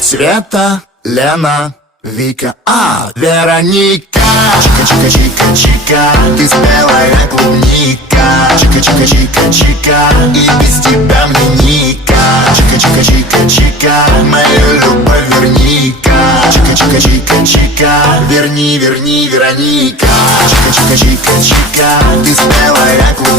Света, Лена, Вика, Вероника. Чика-чика-чика-чика, ты спелая клубника. Чика-чика-чика-чика, и без тебя мне ника. Чика-чика-чика-чика, мою любовь верни-ка. Чика-чика-чика-чика, верни, Вероника. Чика-чика-чика-чика, ты спелая клубника.